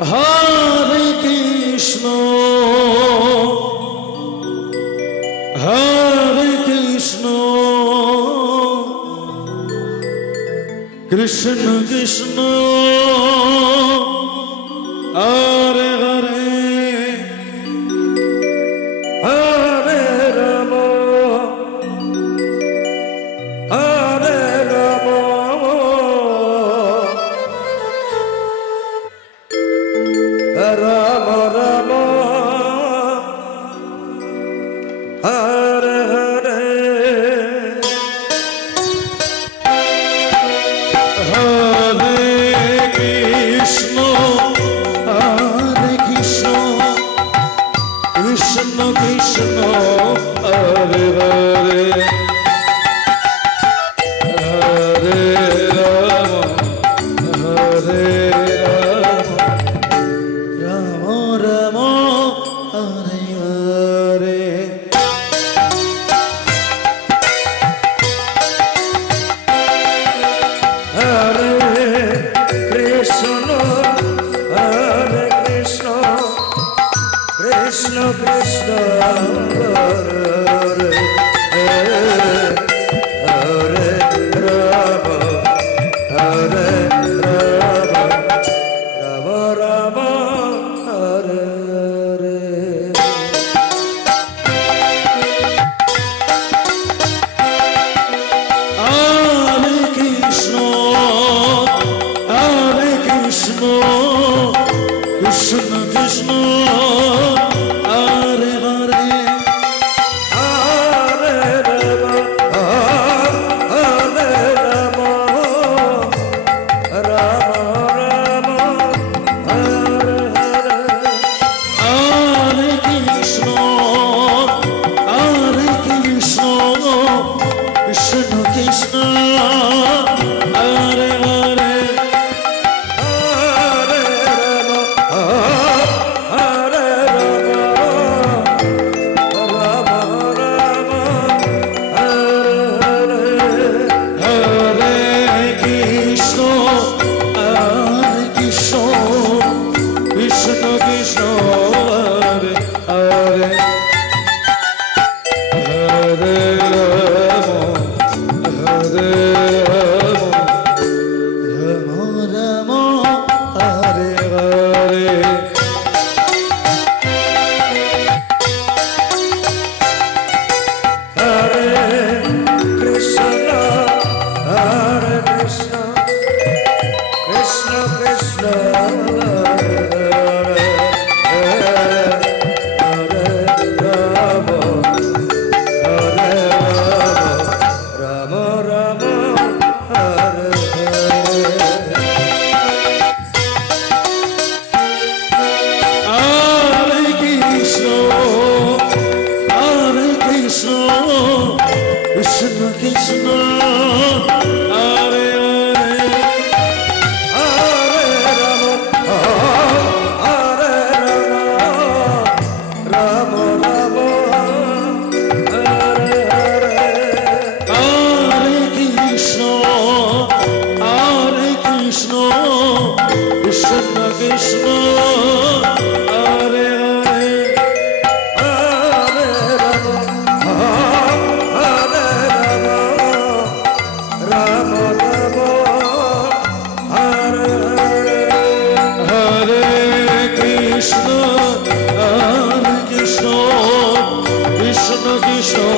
Hare Krishna, Hare Krishna, Krishna Krishna, Hare Hare, Hare Rama, Hare Rama, Rama Rama, Hare Hare, Hare Krishna, Hare Krishna, Krishna Krishna, Hare Hare, Hare Rama, Hare Rama, Rama Rama, Hare Hare. Hare Krishna, Hare Krishna, Krishna Krishna, Hare Hare, Hare Rama, Hare Rama, Rama Rama, Hare Hare. Hare Krishna, Hare Krishna, Krishna Krishna, Hare Hare, Hare Rama, Hare Rama, Rama Rama, Hare Hare, Hare Krishna, Hare Krishna, Krishna Krishna, Hare Hare, Hare Rama, Hare Rama, Rama Rama, Hare Hare, Hare Krishna, Hare Krishna, Krishna Krishna, Hare Hare, Hare Rama, Hare Rama, Rama Rama, Hare Hare. Hare Krishna, Hare Krishna, Krishna Krishna, Hare Hare, Hare Rama, Hare Rama, Rama Rama, Hare Hare. Hare Krishna, Hare Krishna, Krishna Krishna, Hare Hare, Hare Rama, Hare Rama, Rama Rama, Hare Hare, Hare Krishna, Hare Krishna, Krishna Krishna, Hare Hare, Hare Rama, Hare Rama, Rama Rama, Hare Hare, Hare Krishna, Hare Krishna, Krishna Krishna,